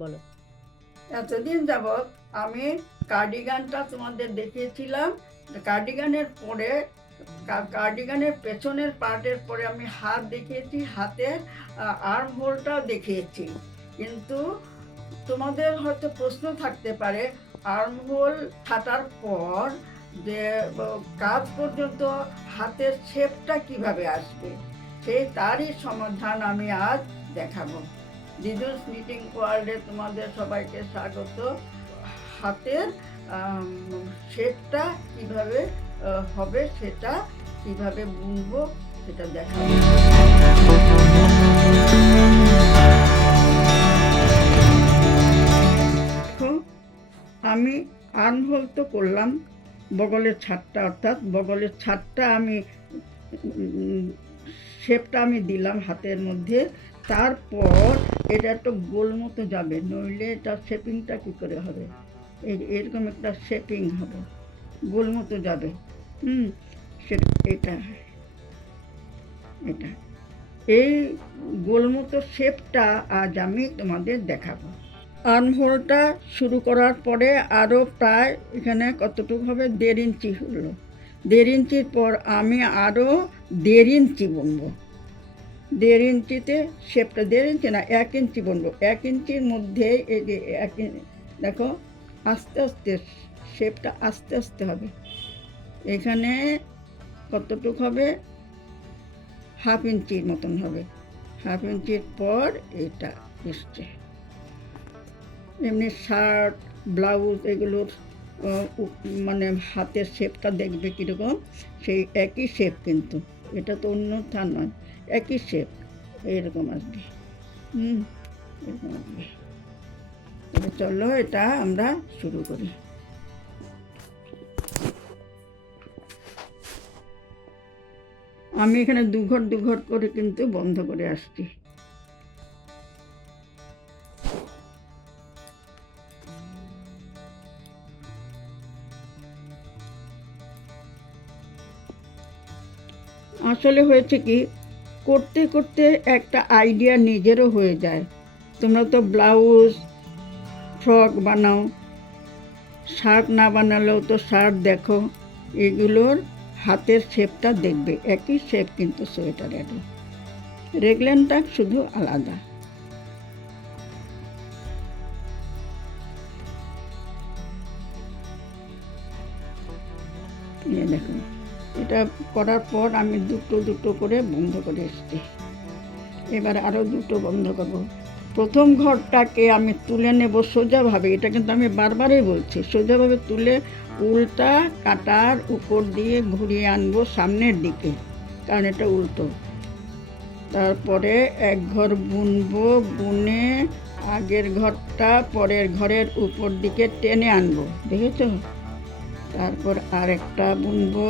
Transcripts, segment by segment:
বলো। এতদিন যাবৎ আমি কার্ডিগানটা তোমাদের দেখিয়েছিলাম। কার্ডিগানের পরে কার্ডিগানের পেছনের পার্টের পরে আমি হাত দেখিয়েছি, হাতের আর্ম হোলটাও দেখিয়েছি। কিন্তু তোমাদের হয়তো প্রশ্ন থাকতে পারে আর্ম হোল ছাটার পর যে কাজ পর্যন্ত হাতের শেপটা কিভাবে আসবে, তারই সমাধান আমি আজ দেখাবো। দিদুস নিটিং ওয়ার্ল্ডে তোমাদের সবাইকে স্বাগত। হাতের শেপটা কিভাবে হবে, সেটা কিভাবে বুনবো সেটা দেখাবো। আমি আর্মহোল তো করলাম, বগলের ছাদটা, অর্থাৎ বগলের ছাদটা আমি শেপটা আমি দিলাম হাতের মধ্যে। তারপর এটা একটু গোল মতো যাবে, নইলে এটা শেপিংটা কী করে হবে। এরকম একটা শেপিং হবে, গোল মতো যাবে। সেটা এটা এটা এই গোল মতো শেপটা আজ আমি তোমাদের দেখাবো। আর্মহোলটা শুরু করার পরে আরও প্রায় এখানে কতটুকু হবে, 1.5 ইঞ্চি হলো। 1.5 ইঞ্চির পর আমি আরও 1.5 ইঞ্চি বুনবো। 1.5 ইঞ্চিতে শেপটা 1.5 ইঞ্চি না, 1 ইঞ্চি বুনবো। 1 ইঞ্চির মধ্যে এই যে দেখো আস্তে আস্তে শেপটা আস্তে আস্তে হবে। এখানে কতটুকু হবে, 1/2 ইঞ্চির মতন হবে। 1/2 ইঞ্চির পর এটা এসছে। এমনি শার্ট, ব্লাউজ এগুলোর মানে হাতের শেপটা দেখবে কীরকম, সেই একই শেপ, কিন্তু এটা তো অন্যথা নয়, একই শেপ এরকম আসবে। এরকম আসবে। তবে চলো এটা আমরা শুরু করি। আমি এখানে 2 ঘর করে কিন্তু বন্ধ করে আসছি। আসলে হয়েছে কি, করতে করতে একটা আইডিয়া নিজেরও হয়ে যায়। তোমরা তো ব্লাউজ, ফ্রক বানাও, শার্ট না বানালেও তো শার্ট দেখো, এগুলোর হাতের শেপটা দেখবে একই শেপ, কিন্তু সোয়েটারেরও রেগলেনটা শুধু আলাদা। দেখুন, এটা করার পর আমি দুটো করে বন্ধ করে এসেছি। এবার আরও 2 বন্ধ করব। প্রথম ঘরটাকে আমি তুলে নেব সোজাভাবে, এটা কিন্তু আমি বারবারই বলছি, সোজাভাবে তুলে উল্টা কাটার উপর দিয়ে ঘুরিয়ে আনবো সামনের দিকে, কারণ এটা উল্টো। তারপরে 1 ঘর বুনবো, বুনে আগের ঘরটা পরের ঘরের উপর দিকে টেনে আনবো, দেখেছো? তারপর আরেকটা বুনবো,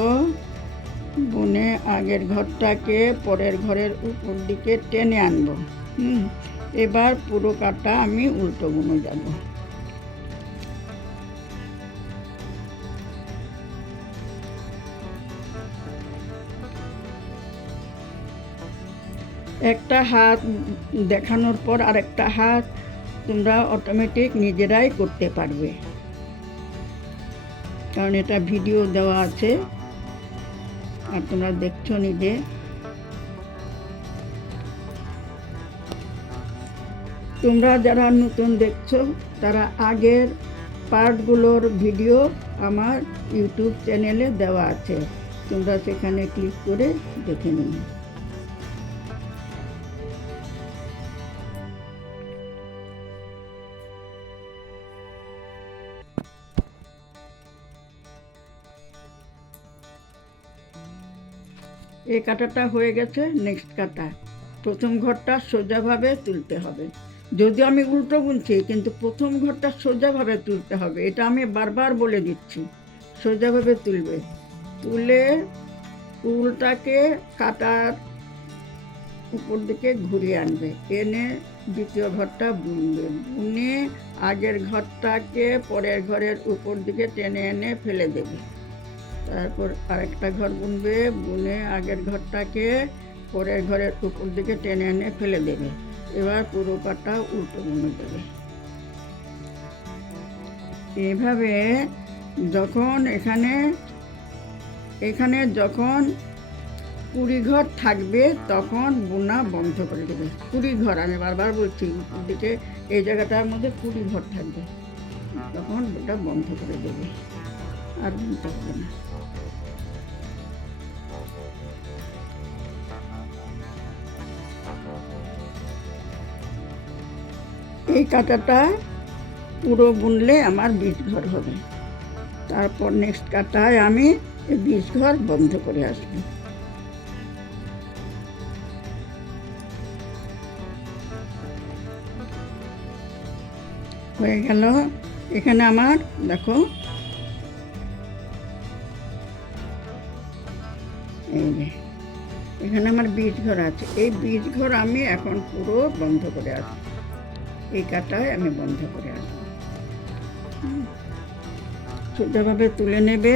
বুনে আগের ঘরটাকে পরের ঘরের উপর দিকে টেনে আনবো। এবার পুরো কাটা আমি উল্টো বুনে যাব। একটা হাত দেখানোর পর আরেকটা হাত তোমরা অটোমেটিক নিজেরাই করতে পারবে, কারণ এটা ভিডিও দেওয়া আছে আর তোমরা দেখছো নিজে। তোমরা যারা নতুন দেখছো তারা আগের পার্টগুলোর ভিডিও আমার ইউটিউব চ্যানেলে দেওয়া আছে, তোমরা সেখানে ক্লিক করে দেখে নিও। এই কাটাটা হয়ে গেছে, নেক্সট কাটা। প্রথম ঘরটা সোজাভাবে তুলতে হবে, যদিও আমি উল্টো বুনছি, কিন্তু প্রথম ঘরটা সোজাভাবে তুলতে হবে, এটা আমি বারবার বলে দিচ্ছি। সোজাভাবে তুলবে, তুলে উলটাকে কাটার উপর দিকে ঘুরিয়ে আনবে, এনে দ্বিতীয় ঘরটা বুনবে, বুনে আগের ঘরটাকে পরের ঘরের উপর দিকে টেনে এনে ফেলে দেবে। তারপর আরেকটা ঘর বুনবে, বুনে আগের ঘরটাকে পরের ঘরের উপর দিকে টেনে এনে ফেলে দেবে। এবার পুরো পাটা উল্টো বুনে দেবে। এভাবে যখন এখানে এখানে যখন কুড়ি ঘর থাকবে তখন বোনা বন্ধ করে দেবে। কুড়ি ঘর, আমি বারবার বলছি, দিকে এই জায়গাটার মধ্যে কুড়ি ঘর থাকবে, তখন ওটা বন্ধ করে দেবে, আর বুনতে হবে না। এই কাঁটাটা পুরো বুনলে আমার 20 ঘর হবে। তারপর নেক্সট কাঁটায় আমি এই 20 ঘর বন্ধ করে আসবো। হয়ে গেল। এখানে আমার দেখো, এই যে এখানে আমার 20 ঘর আছে। এই 20 ঘর আমি এখন পুরো বন্ধ করে আসবো। এই কাঁটায় আমি বন্ধ করে আসবো। সোজাভাবে তুলে নেবে,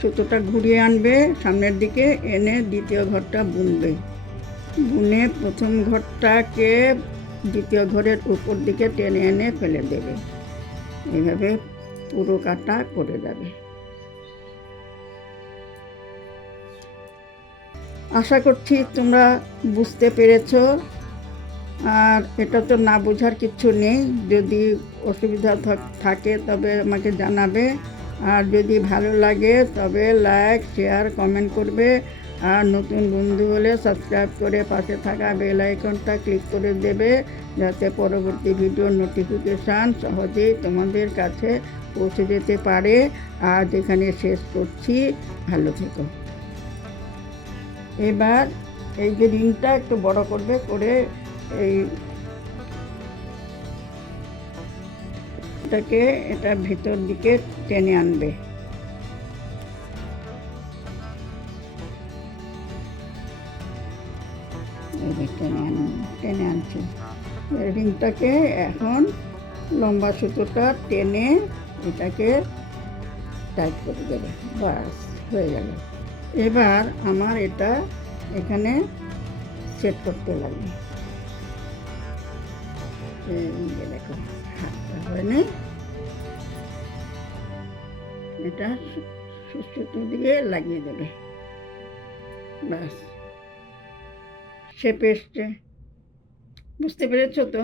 সুতোটা ঘুরিয়ে আনবে সামনের দিকে, এনে দ্বিতীয় ঘরটা বুনবে। বুনে প্রথম ঘরটাকে দ্বিতীয় ঘরের উপর দিকে টেনে এনে ফেলে দেবে। এইভাবে পুরো কাটা করে যাবে। আশা করছি তোমরা বুঝতে পেরেছো। আর এটা তো না বোঝার কিছু নেই। যদি অসুবিধা থাকে তবে আমাকে জানাবে। আর যদি ভালো লাগে তবে লাইক, শেয়ার, কমেন্ট করবে। আর নতুন বন্ধু হলে সাবস্ক্রাইব করে পাশে থাকা বেল আইকনটা ক্লিক করে দেবে, যাতে পরবর্তী ভিডিওর নোটিফিকেশান সহজেই তোমাদের কাছে পৌঁছে যেতে পারে। আজ এখানে শেষ করছি। ভালো থেকো। এবার এই যে রিংটা একটু বড় করবে, করে এটাকে এটা ভিতর দিকে টেনে আনবে। টেনে আনছি। রিংটাকে এখন লম্বা সুতোটা টেনে এটাকে টাইট করে দেবে। বাস, হয়ে গেল। এবার আমার এটা এখানে সেট করতে লাগবে। দেখো হাতটা হয় না, এটা সুতো দিয়ে লাগিয়ে দেবে। ব্যাস, শেপ এসছে। বুঝতে পেরেছো তো?